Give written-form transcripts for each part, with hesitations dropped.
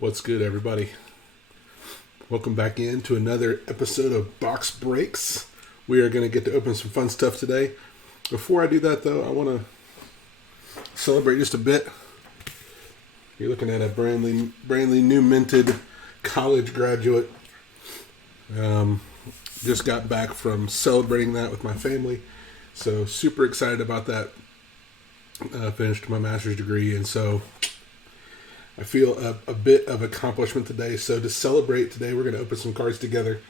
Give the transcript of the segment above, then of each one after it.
What's good, everybody? Welcome back in to another episode of Box Breaks. We are going to get to open some fun stuff today. Before I do that, though, I want to celebrate just a bit. You're looking at a brandly new minted college graduate. Just got back from celebrating that with my family. So super excited about that. Finished my master's degree, and so I feel a bit of accomplishment today. So to celebrate today, we're going to open some cards together.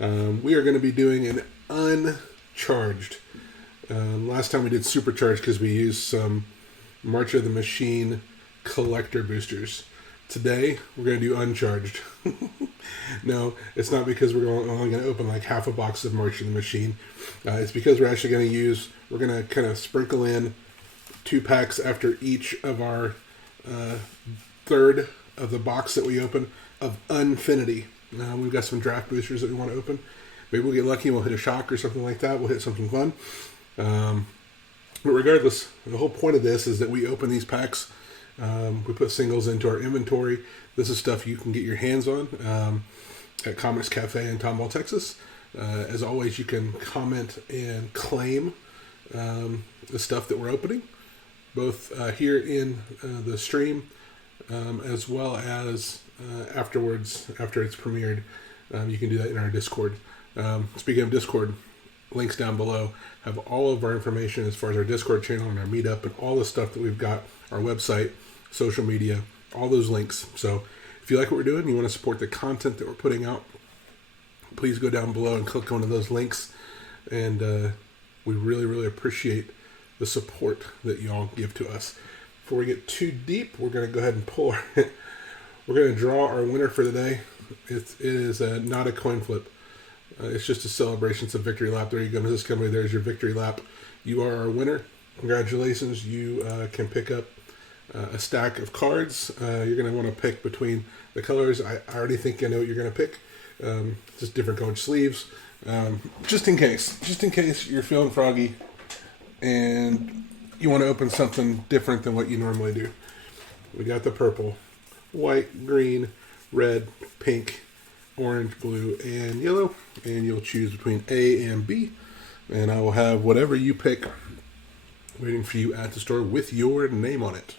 We are going to be doing an Uncharged. Last time we did Supercharged because we used some March of the Machine collector boosters. Today, we're going to do Uncharged. No, it's not because we're only going to open like half a box of March of the Machine. It's because we're actually going to kind of sprinkle in 2 packs after each of our third of the box that we open of Unfinity. We've got some draft boosters that we want to open. Maybe we'll get lucky and we'll hit a shock or something like that. We'll hit something fun. But regardless, the whole point of this is that we open these packs. We put singles into our inventory. This is stuff you can get your hands on at Comix Cafe in Tomball, Texas. As always, you can comment and claim the stuff that we're opening, both here in the stream as well as afterwards, after it's premiered. You can do that in our Discord. Speaking of Discord, links down below have all of our information as far as our Discord channel and our meetup and all the stuff that we've got, our website, social media, all those links. So if you like what we're doing, you want to support the content that we're putting out, please go down below and click one of those links. And we really, really appreciate the support that y'all give to us. Before we get too deep, we're going to go ahead and pull we're going to draw our winner for the day. It is not a coin flip. It's just a celebration. It's a victory lap. There you go, Mrs. Company. There's your victory lap. You are our winner. Congratulations. You can pick up a stack of cards. You're going to want to pick between the colors. I already think I know what you're going to pick. Just different colored sleeves. Just in case you're feeling froggy and you want to open something different than what you normally do. We got the purple, white, green, red, pink, orange, blue, and yellow. And you'll choose between A and B. And I will have whatever you pick waiting for you at the store with your name on it.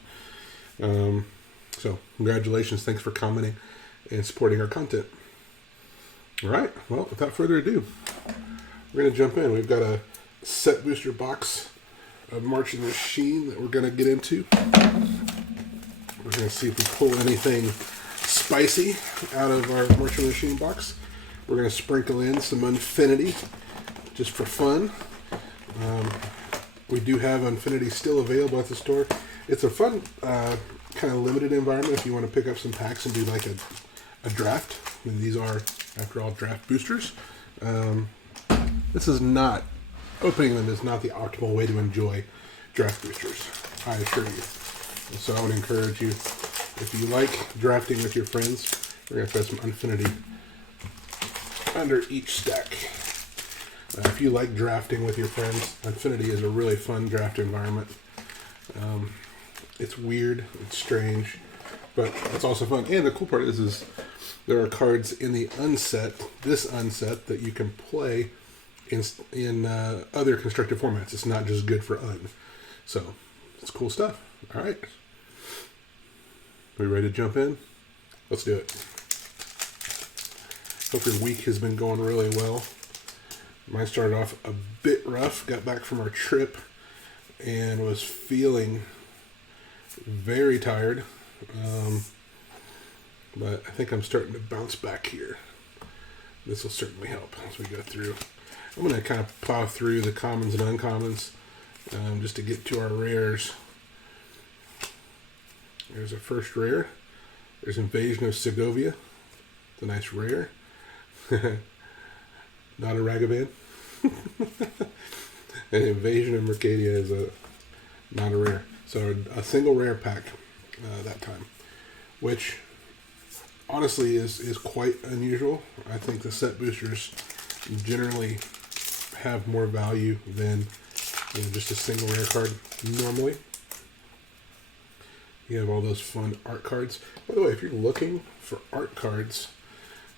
So congratulations. Thanks for commenting and supporting our content. All right. Well, without further ado, we're going to jump in. We've got a set booster box of March of the Machine that we're going to get into. We're going to see if we pull anything spicy out of our March of the Machine box. We're going to sprinkle in some Unfinity just for fun. We do have Unfinity still available at the store. It's a fun kind of limited environment if you want to pick up some packs and do like a draft. I mean, these are, after all, draft boosters. This is not, opening them is not the optimal way to enjoy draft boosters, I assure you. And so I would encourage you, if you like drafting with your friends, we're going to throw some Unfinity under each stack. If you like drafting with your friends, Unfinity is a really fun draft environment. It's weird, it's strange, but it's also fun. And the cool part is there are cards in the this unset, that you can play in other constructed formats. It's not just good for So, it's cool stuff. All right. Are we ready to jump in? Let's do it. Hope your week has been going really well. Mine started off a bit rough. Got back from our trip and was feeling very tired. But I think I'm starting to bounce back here. This will certainly help as we go through. I'm going to kind of plow through the commons and uncommons just to get to our rares. There's a first rare. There's Invasion of Segovia. It's a nice rare. Not a Ragavan. And Invasion of Mercadia is not a rare. So a single rare pack that time, which honestly is quite unusual. I think the set boosters generally have more value than just a single rare card normally. You have all those fun art cards. By the way, if you're looking for art cards,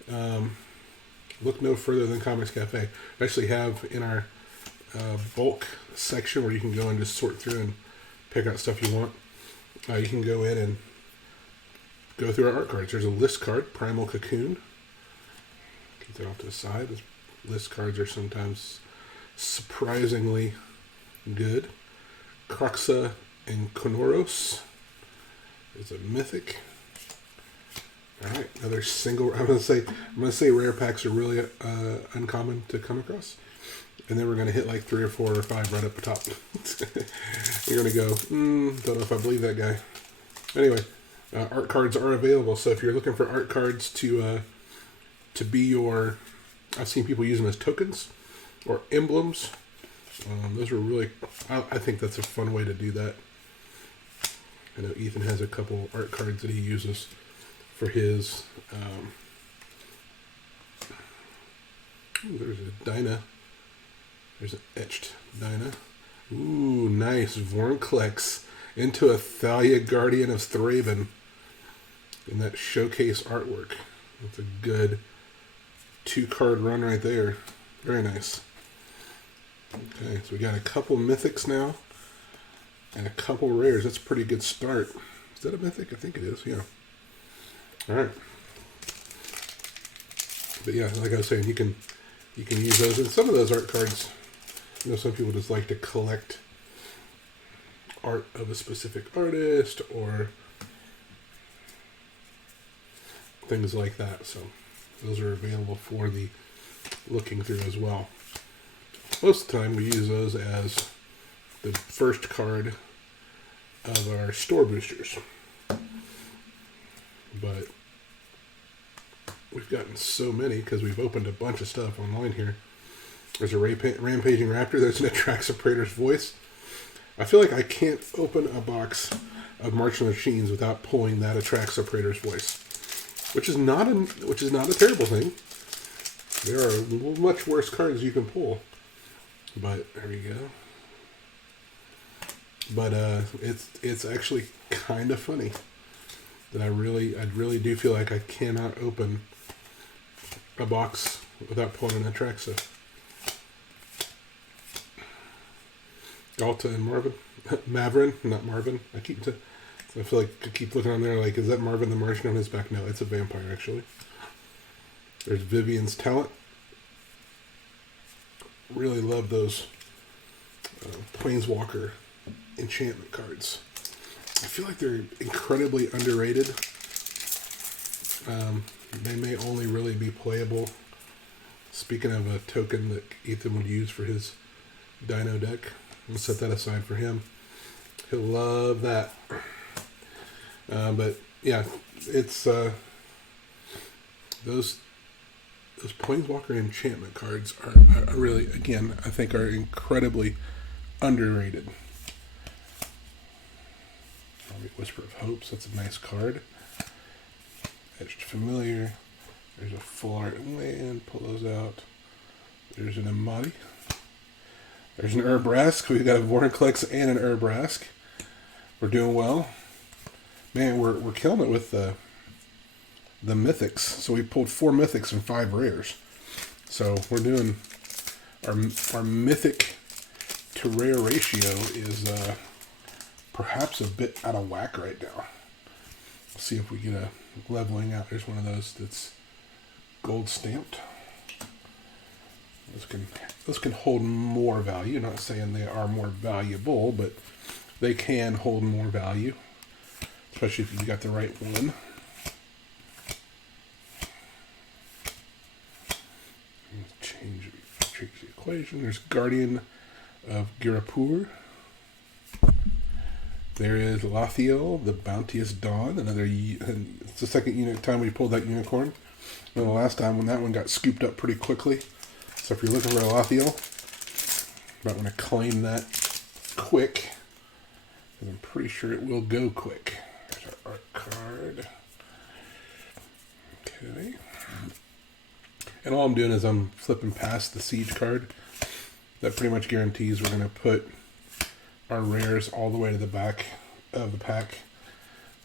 look no further than Comix Cafe. We actually have in our bulk section where you can go and just sort through and pick out stuff you want. You can go in and go through our art cards. There's a list card, Primal Cocoon. Keep that off to the side. Those list cards are sometimes surprisingly good. Croxa and Konoros is a mythic. All right, another single. I'm gonna say rare packs are really uncommon to come across, and then we're gonna hit like 3 or 4 or 5 right up the top. You're gonna go, don't know if I believe that guy. Anyway, art cards are available. So if you're looking for art cards to be your, I've seen people use them as tokens or emblems. Those are really, I think that's a fun way to do that. I know Ethan has a couple art cards that he uses for his. There's a Dinah. There's an etched Dinah. Ooh, nice. Vornklex into a Thalia Guardian of Thraben in that showcase artwork. That's a good 2-card run right there. Very nice. Okay, so we got a couple mythics now and a couple rares. That's a pretty good start. Is that a mythic? I think it is, yeah. Alright. But yeah, like I was saying, you can use those. And some of those art cards, you know, some people just like to collect art of a specific artist or things like that. So those are available for the looking through as well. Most of the time we use those as the first card of our store boosters. But we've gotten so many because we've opened a bunch of stuff online here. There's a Rampaging Raptor. There's an Atraxa Praetor's Voice. I feel like I can't open a box of March of the Machines without pulling that Atraxa Praetor's Voice, which is not a terrible thing. There are much worse cards you can pull. But there we go. But it's actually kind of funny that I really do feel like I cannot open a box without pulling an Atraxa. Galta and Marvin, Mavrin, not Marvin. I feel like I keep looking on there like, is that Marvin the Martian on his back? No, it's a vampire actually. There's Vivian's Talent. Really love those Planeswalker enchantment cards. I feel like they're incredibly underrated. They may only really be playable. Speaking of a token that Ethan would use for his Dino deck, we'll set that aside for him. He'll love that. But yeah, it's those Planeswalker enchantment cards are really, again, I think are incredibly underrated. Whisper of Hopes, that's a nice card. Etched Familiar. There's a Full Art Land, pull those out. There's an Amati. There's an Urbrask. We've got a Vornklex and an Urbrask. We're doing well. Man, we're killing it with the mythics. So we pulled 4 mythics and 5 rares. So we're doing our mythic to rare ratio is perhaps a bit out of whack right now. Let's see if we get a leveling out. There's one of those that's gold stamped. Those can hold more value. Not saying they are more valuable, but they can hold more value, especially if you got the right one. Change the equation. There's Guardian of Girapur. There is Lathiel, the Bounteous Dawn. It's the second time we pulled that unicorn. And the last time when that one got scooped up pretty quickly. So if you're looking for a Lathiel, you might want to claim that quick, because I'm pretty sure it will go quick. There's our art card. Okay. And all I'm doing is I'm flipping past the Siege card. That pretty much guarantees we're going to put our rares all the way to the back of the pack.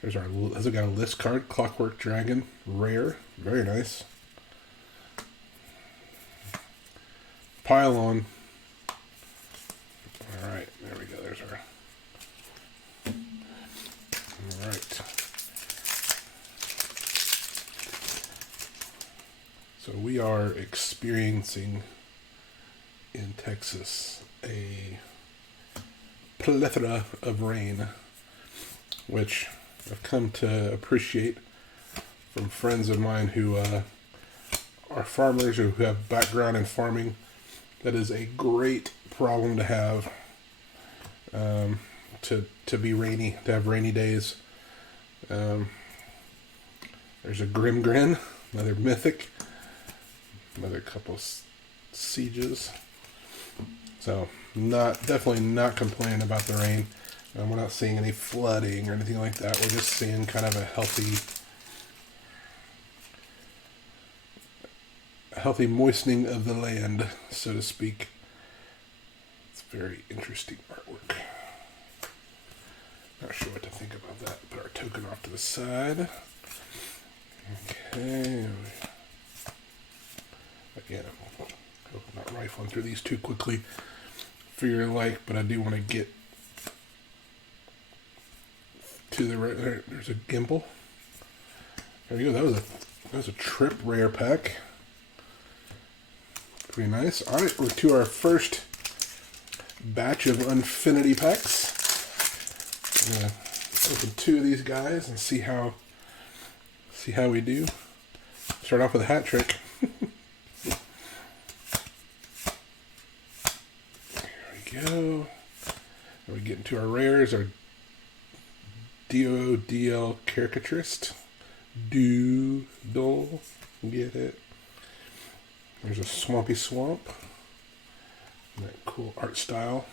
There's our, has it got a list card? Clockwork Dragon, rare, very nice. Pylon. Alright, there we go, there's our... Alright. So we are experiencing in Texas a plethora of rain, which I've come to appreciate from friends of mine who are farmers or who have background in farming. That is a great problem to have, to be rainy, to have rainy days. There's a Grim Grin, another mythic, another couple sieges. So definitely not complaining about the rain. We're not seeing any flooding or anything like that. We're just seeing kind of a healthy moistening of the land, so to speak. It's very interesting artwork. Not sure what to think about that. Put our token off to the side. Okay. Again, I hope I'm not rifling through these too quickly for your like, but I do want to get to the right there. There's a gimbal. There you go. That was a trip rare pack. Pretty nice. All right, we're to our first batch of Unfinity packs. I'm gonna open 2 of these guys and see how we do. Start off with a hat trick. There we go. Now we get into our rares. Our DODL caricaturist. Doodle. Get it. There's a Swampy Swamp. That cool art style.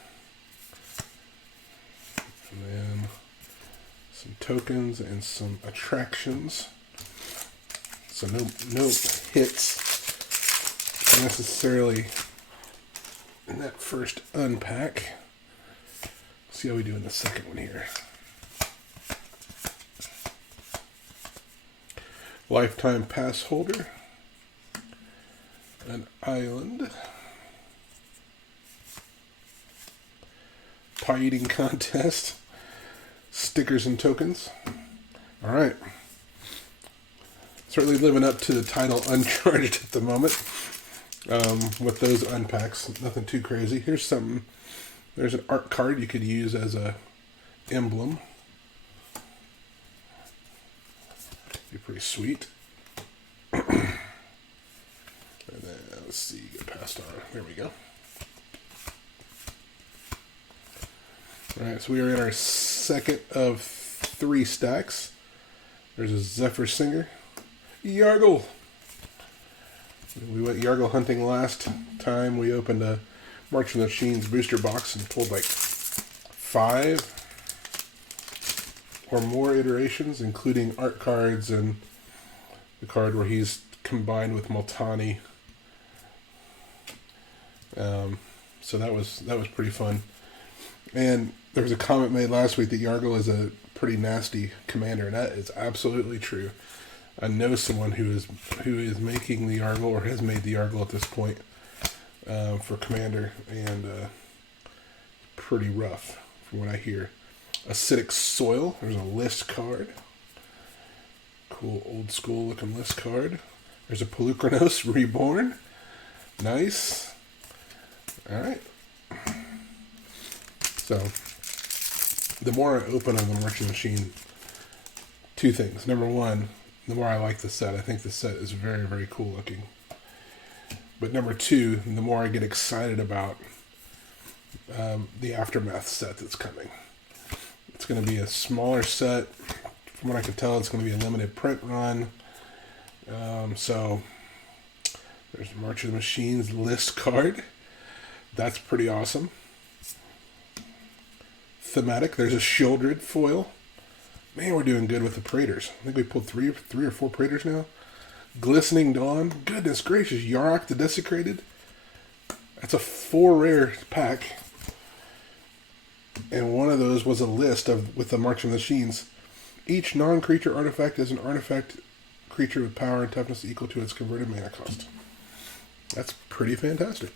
And then some tokens and some attractions. So no hits necessarily in that first unpack. See how we do in the second one here. Lifetime pass holder. An island. Pie eating contest. Stickers and tokens. Alright. Certainly living up to the title Uncharged at the moment. With those unpacks. Nothing too crazy. Here's something. There's an art card you could use as a emblem. Be pretty sweet. And then, let's see, get past our, there we go. Alright, so we are in our second of 3 stacks. There's a Zephyr Singer. Yargle! We went Yargle hunting last time. We opened a March of the Machines booster box and pulled like 5 or more iterations, including art cards and the card where he's combined with Multani. So that was pretty fun. And there was a comment made last week that Yargle is a pretty nasty commander, and that is absolutely true. I know someone who is making the Yargle or has made the Yargle at this point for commander, and pretty rough from what I hear. Acidic Soil. There's a list card. Cool old school looking list card. There's a Pelucranos Reborn. Nice. Alright. So, the more I open on the Merchant Machine, 2 things. Number 1, the more I like the set. I think the set is very, very cool looking. But number 2, the more I get excited about the Aftermath set that's coming. It's going to be a smaller set. From what I can tell, it's going to be a limited print run. So, there's March of the Machines list card. That's pretty awesome. Thematic. There's a Shieldred foil. Man, we're doing good with the Praetors. I think we pulled 3 or 4 Praetors now. Glistening Dawn. Goodness gracious. Yarok the Desecrated. That's a 4 rare pack. And one of those was a list with the March of the Machines Each non-creature artifact is an artifact creature with power and toughness equal to its converted mana cost. That's pretty fantastic.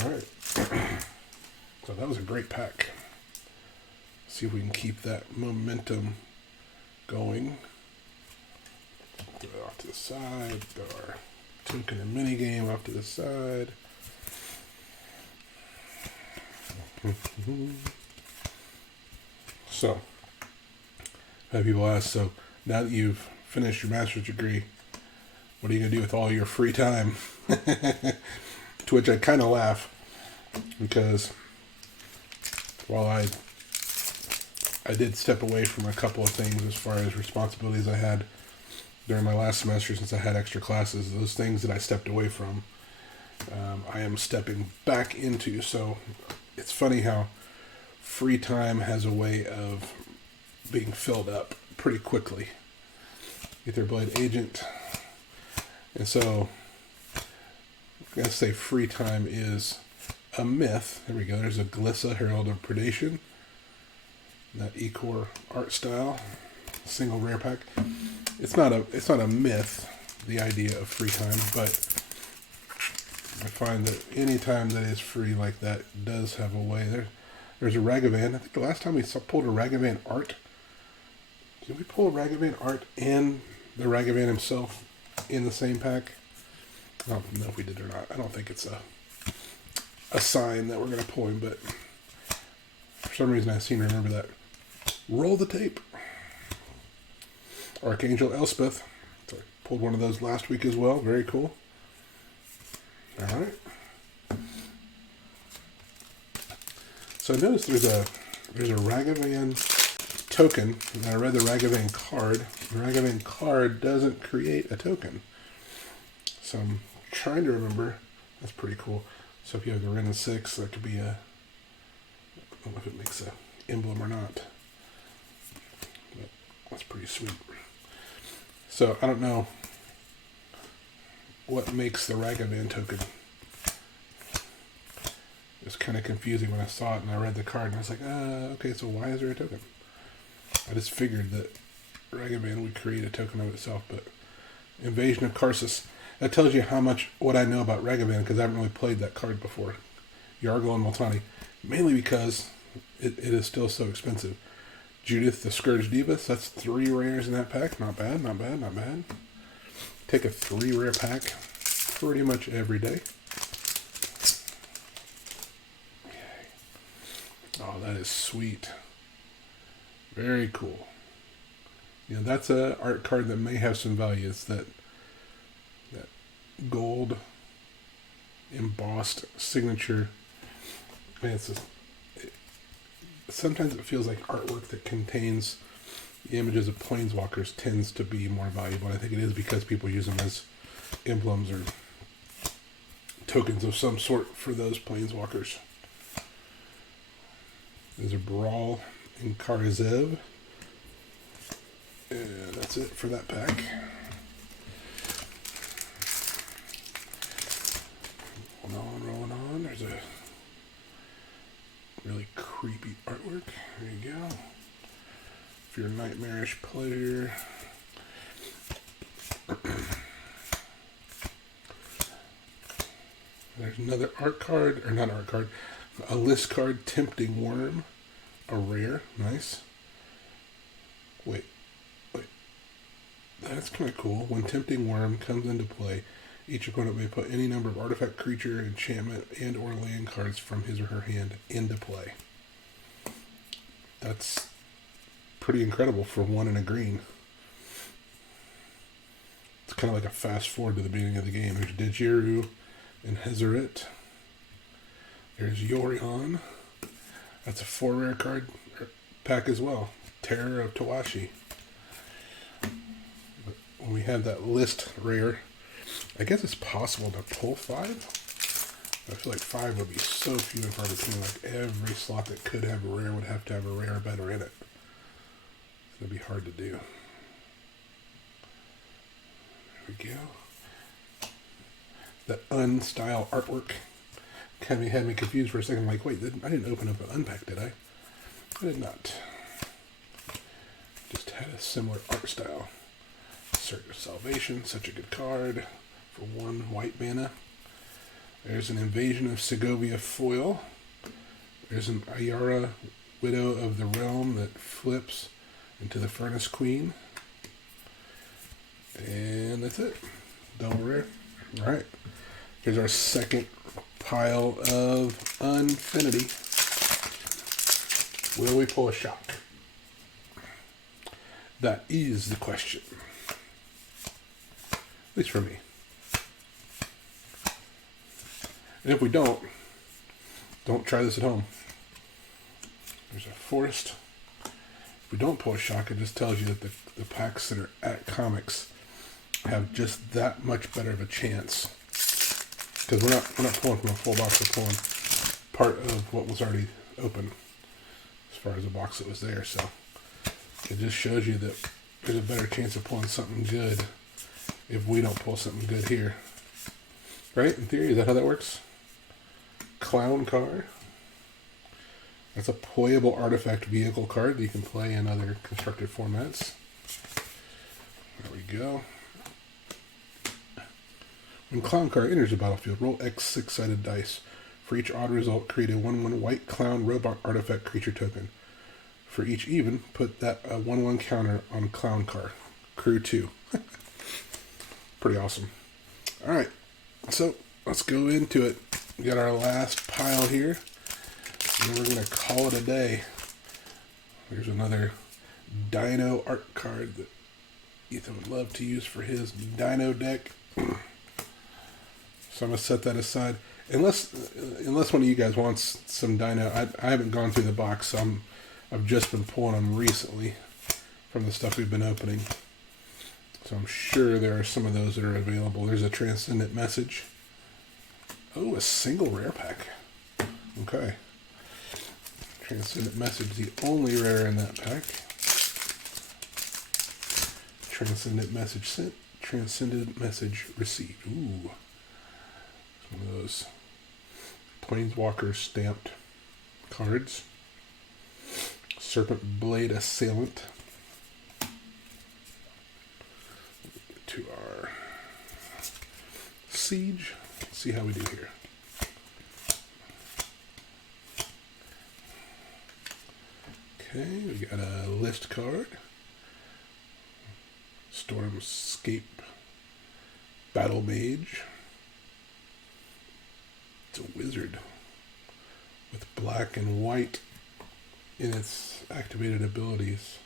Alright. So that was a great pack. See if we can keep that momentum going. Throw it off to the side. Throw our token and minigame off to the side. So, I have people ask, so now that you've finished your master's degree, what are you going to do with all your free time? To which I kind of laugh, because while I did step away from a couple of things as far as responsibilities I had during my last semester, since I had extra classes, those things that I stepped away from, I am stepping back into. So it's funny how free time has a way of being filled up pretty quickly. Aetherblade Agent. And so I'm going to say free time is a myth. There we go. There's a Glissa, Herald of Predation. That Ecor art style. Single rare pack. It's not a myth, the idea of free time, but I find that any time that is free like that does have a way. There's a Ragavan. I think the last time we pulled a Ragavan art, did we pull a Ragavan art and the Ragavan himself in the same pack? I don't know if we did or not. I don't think it's a sign that we're going to pull him, but for some reason I seem to remember that. Roll the tape. Archangel Elspeth. So I pulled one of those last week as well. Very cool. Alright. So I noticed there's a Ragavan token, and I read the Ragavan card. The Ragavan card doesn't create a token. So I'm trying to remember. That's pretty cool. So if you have the Ren of 6, that could be I don't know if it makes a emblem or not. But that's pretty sweet. So I don't know what makes the Ragavan token. It was kind of confusing when I saw it and I read the card and I was like, okay, so why is there a token? I just figured that Ragavan would create a token of itself, but Invasion of Karsus. That tells you what I know about Ragavan, because I haven't really played that card before. Yargle and Multani. Mainly because it is still so expensive. Judith the Scourge Divas. That's 3 rares in that pack. Not bad, not bad, not bad. Take a 3 rare pack pretty much every day. Oh, that is sweet. Very cool. You know, that's a art card that may have some value. It's that gold embossed signature. Man, sometimes it feels like artwork that contains the images of planeswalkers tends to be more valuable. I think it is because people use them as emblems or tokens of some sort for those planeswalkers. There's a Brawl in Karazev. And that's it for that pack. Rolling on. There's a really creepy artwork. There you go. For your nightmarish pleasure. There's another art card, or not art card, a list card, Tempting Worm. A rare. Nice. Wait. That's kind of cool. When Tempting Worm comes into play, each opponent may put any number of artifact, creature, enchantment, and or land cards from his or her hand into play. That's pretty incredible for 1 and a green. It's kind of like a fast forward to the beginning of the game. There's Digiru and Hezeret. There's Yorion. That's a 4 rare card pack as well. Terror of Tawashi. When we have that list rare, I guess it's possible to pull 5. I feel like 5 would be so few and far between. Like every slot that could have a rare would have to have a rare or better in it. It'd be hard to do. There we go. That unstyle artwork kind of had me confused for a second. I'm like, wait, I didn't open up an unpack, did I? I did not. Just had a similar art style. Surge of Salvation, such a good card for 1 white mana. There's an Invasion of Segovia foil. There's an Ayara, Widow of the Realm, that flips into the Furnace Queen. And that's it. Double rare. Alright. Here's our second pile of Unfinity. Will we pull a shock? That is the question. At least for me. And if we don't try this at home. There's a forest. If we don't pull a shock, it just tells you that the packs that are at Comix have just that much better of a chance. Because we're not pulling from a full box, we're pulling part of what was already open as far as the box that was there. So it just shows you that there's a better chance of pulling something good if we don't pull something good here. Right? In theory, is that how that works? Clown card. That's a playable artifact vehicle card that you can play in other constructed formats. There we go. When Clown card enters the battlefield, roll X 6-sided dice. For each odd result, create a 1/1 white clown robot artifact creature token. For each even, put that 1/1 counter on Clown card. Crew 2. Pretty awesome. Alright, so let's go into it. We got our last pile here. And we're going to call it a day. There's another Dino art card that Ethan would love to use for his Dino deck. So I'm going to set that aside. Unless one of you guys wants some Dino, I haven't gone through the box, so I've just been pulling them recently from the stuff we've been opening. So I'm sure there are some of those that are available. There's a Transcendent Message. Oh, a single rare pack. Okay. Transcendent Message, the only rare in that pack. Transcendent Message sent. Transcendent Message received. Ooh. It's one of those Planeswalker stamped cards. Serpent Blade Assailant. To our Siege. Let's see how we do here. Okay, we got a list card. Stormscape Battle Mage. It's a wizard with black and white in its activated abilities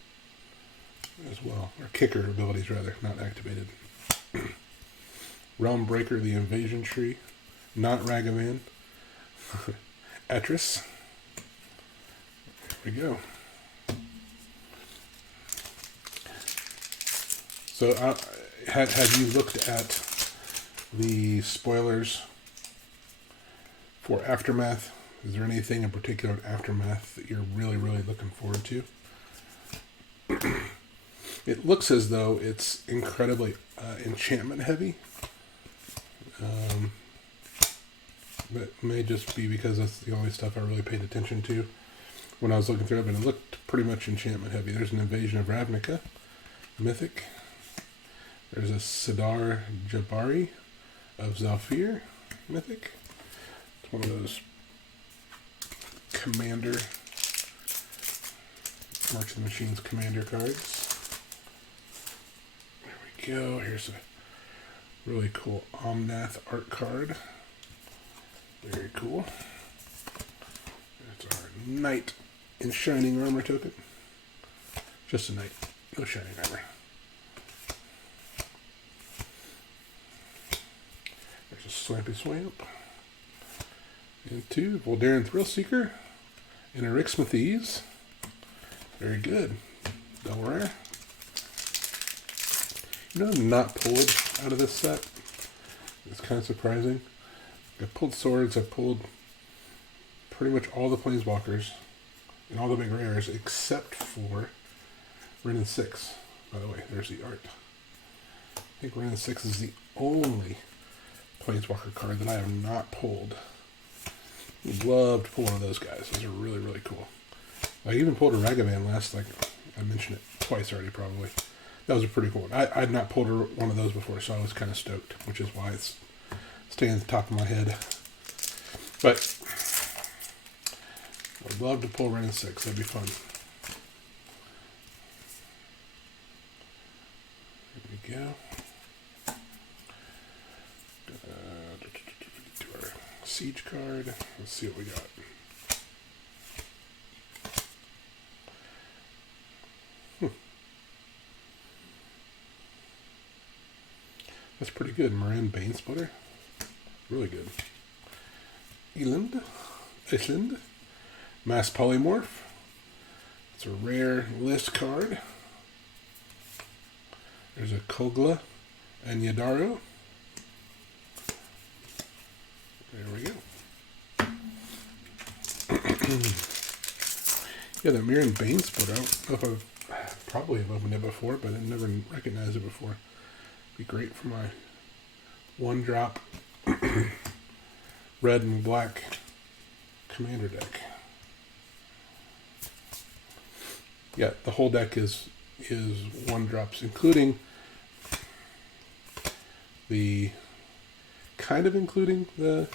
as well. Or kicker abilities, rather, not activated. Realm Breaker, the Invasion Tree. Not Ragavan. Etris. There we go. So, have you looked at the spoilers for Aftermath? Is there anything in particular in Aftermath that you're really, really looking forward to? It looks as though it's incredibly enchantment heavy. That may just be because that's the only stuff I really paid attention to when I was looking through it, but it looked pretty much enchantment heavy. There's an Invasion of Ravnica, Mythic. There's a Sidar Jabari of Zalfir, Mythic. It's one of those Commander, March of the Machines Commander cards. There we go. Here's a really cool Omnath art card. Very cool. That's our Knight in Shining Armor token. Just a Knight, no Shining Armor. There's a Slampy Swamp. And two, Voldaren Thrillseeker. And a Rixmathies. Very good. Double rare. You know, I'm not pulled out of this set. It's kind of surprising. I pulled swords. I pulled pretty much all the Planeswalkers and all the big rares except for Wrenn and 6. By the way, there's the art. I think Wrenn and 6 is the only Planeswalker card that I have not pulled. Loved pulling one of those guys. Those are really, really cool. I even pulled a Ragavan last, like I mentioned it twice already probably. That was a pretty cool one. I had not pulled one of those before, so I was kind of stoked, which is why it's staying at the top of my head. But I'd love to pull Ren 6. That'd be fun. There we go. Do our siege card. Let's see what we got. That's pretty good. Moran Banesplitter. Really good. Island. Mass Polymorph. It's a rare list card. There's a Kogla and Yadaro. There we go. Yeah, the Mirren Banesplitter. I don't know if I've probably have opened it before, but I never recognized it before. Be great for my 1-drop red and black commander deck. Yeah, the whole deck is 1-drops, including the including the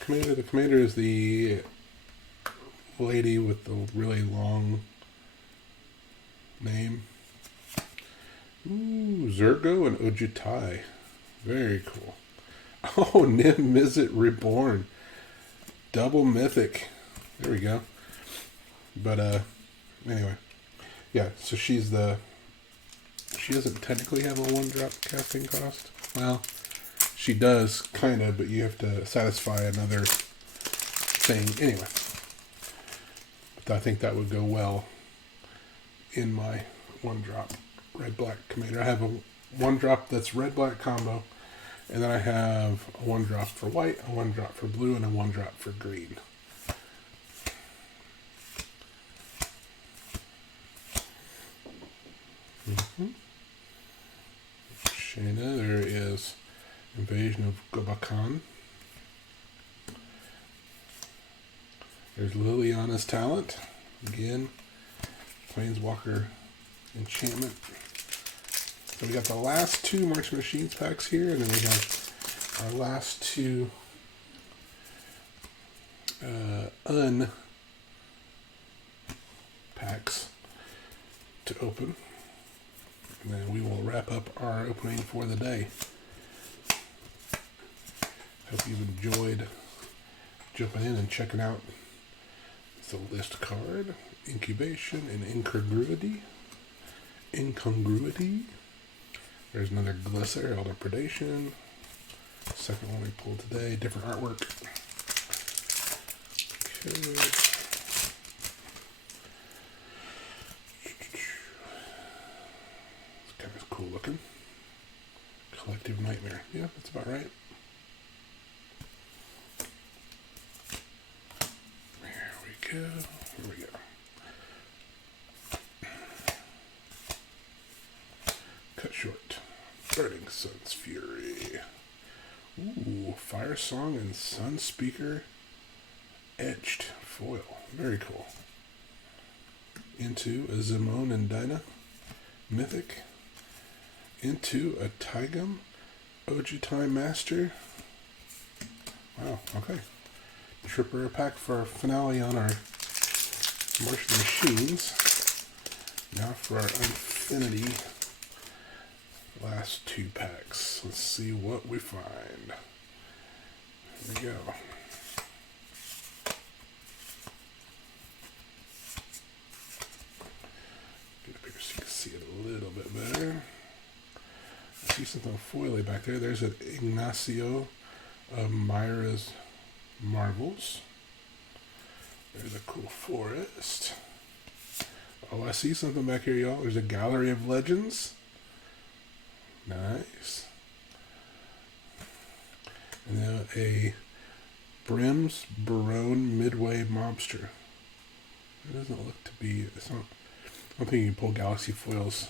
commander. The commander is the lady with the really long name. Ooh, Zergo and Ojutai. Very cool. Oh, Nim Mizzet Reborn. Double mythic. There we go. But, anyway. Yeah, so she doesn't technically have a 1-drop casting cost. Well, she does, kind of, but you have to satisfy another thing. Anyway. But I think that would go well in my 1-drop red-black commander. I have a 1-drop that's red-black combo, and then I have a 1-drop for white, a 1-drop for blue, and a 1-drop for green. Shayna, there is Invasion of Gobakan. There's Liliana's Talent. Again, Planeswalker enchantment. So we got the last 2 Marks Machines packs here, and then we have our last 2 packs to open. And then we will wrap up our opening for the day. Hope you've enjoyed jumping in and checking out the list card, Incubation and Incongruity. There's another Glisser, Elder Predation. Second one we pulled today, different artwork. Okay. It's kind of cool looking. Collective Nightmare. Yeah, that's about right. There we go. Here we go. Cut short. Burning Sun's Fury. Ooh, Fire Song and Sun Speaker etched foil. Very cool. Into a Zimone and Dinah mythic. Into a Taigum Ojutai Master. Wow, okay. Tripper pack for our finale on our Martian Machines. Now for our Unfinity last 2 packs. Let's see what we find. Here we go. Get up here so you can see it a little bit better. I see something foily back there. There's an Ignacio of Myra's Marvels. There's a cool forest. Oh, I see something back here, y'all. There's a Gallery of Legends. Nice. And then a Brim's Barone Midway Mobster. It doesn't look to be... It's not, I don't think you can pull Galaxy foils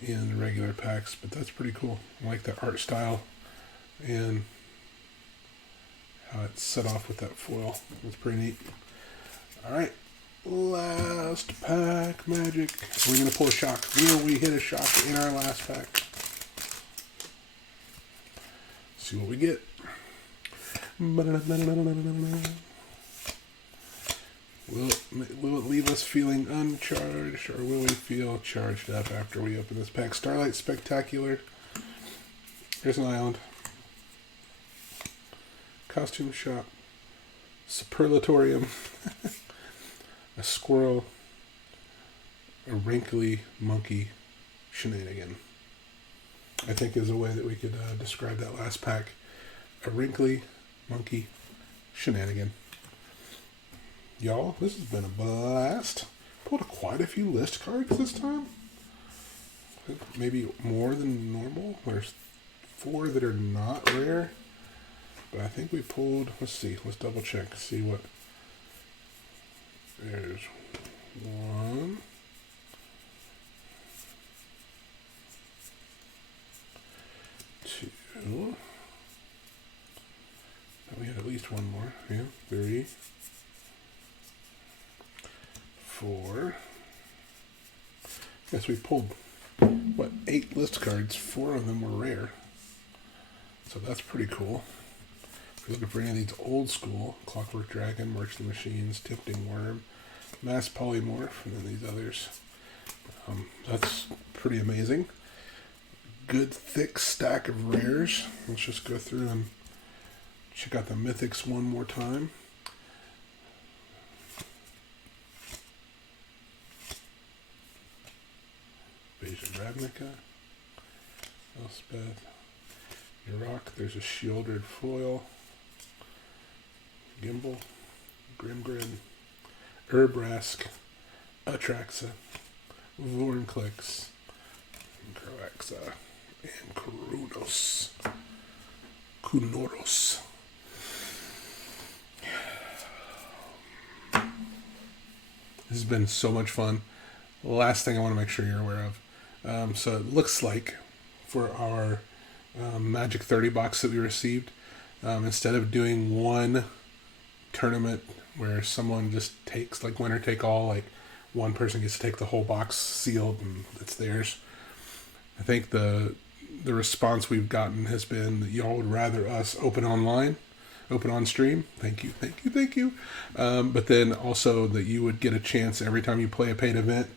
in the regular packs, but that's pretty cool. I like that art style and how it's set off with that foil. It's pretty neat. Alright, Last pack magic. We're going to pull a shock. Will we hit a shock in our last pack? See what we get. Will it leave us feeling uncharged, or will we feel charged up after we open this pack? Starlight Spectacular. There's an island. Costume Shop. Superlatorium. A squirrel. A wrinkly monkey shenanigan. I think is a way that we could describe that last pack. A wrinkly monkey shenanigan. Y'all, this has been a blast. Pulled quite a few list cards this time. I think maybe more than normal. There's 4 that are not rare. But I think we pulled, let's see, let's double check, see what. There's 1. 2. We had at least 1 more. Yeah, 3. 4. Yes, we pulled, 8 list cards. 4 of them were rare. So that's pretty cool. If you're looking for any of these old school, Clockwork Dragon, Merch the Machines, Tempting Worm, Mass Polymorph, and then these others. That's pretty amazing. Good thick stack of rares. Let's just go through and check out the Mythics one more time. Invasion Ravnica, Elspeth, Yurok, there's a Shieldred Foil, Gimbal, Grimgrin, Urbrask, Atraxa, Vornclix, Croaxa, and Kunoros. This has been so much fun. Last thing I want to make sure you're aware of. So it looks like for our Magic 30 box that we received, instead of doing one tournament where someone just takes, like winner take all, like one person gets to take the whole box sealed and it's theirs. I think the response we've gotten has been that y'all would rather us open online, open on stream. Thank you. But then also that you would get a chance every time you play a paid event.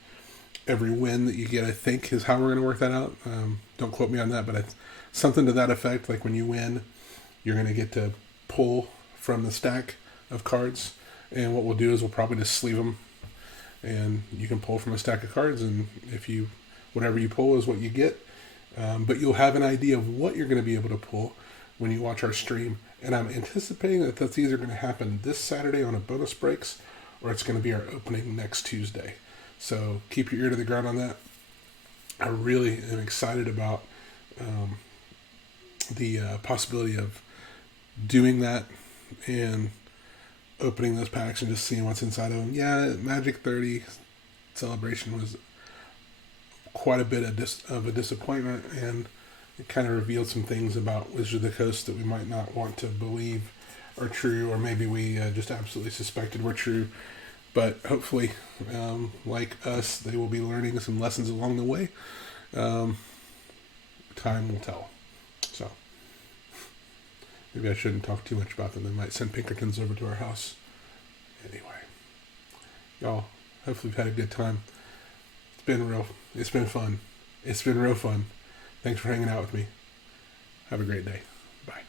Every win that you get, I think, is how we're going to work that out. Don't quote me on that, but it's something to that effect. Like when you win, you're going to get to pull from the stack of cards. And what we'll do is we'll probably just sleeve them. And you can pull from a stack of cards. And whatever you pull is what you get. But you'll have an idea of what you're going to be able to pull when you watch our stream. And I'm anticipating that that's either going to happen this Saturday on a bonus breaks, or it's going to be our opening next Tuesday. So keep your ear to the ground on that. I really am excited about the possibility of doing that and opening those packs and just seeing what's inside of them. Yeah, Magic 30 celebration was quite a bit of a disappointment, and it kind of revealed some things about Wizards of the Coast that we might not want to believe are true, or maybe we just absolutely suspected were true. But hopefully, like us, they will be learning some lessons along the way. Time will tell. So, maybe I shouldn't talk too much about them. They might send Pinkertons over to our house. Anyway, y'all, hopefully you've had a good time. It's been fun. It's been real fun. Thanks for hanging out with me. Have a great day. Bye.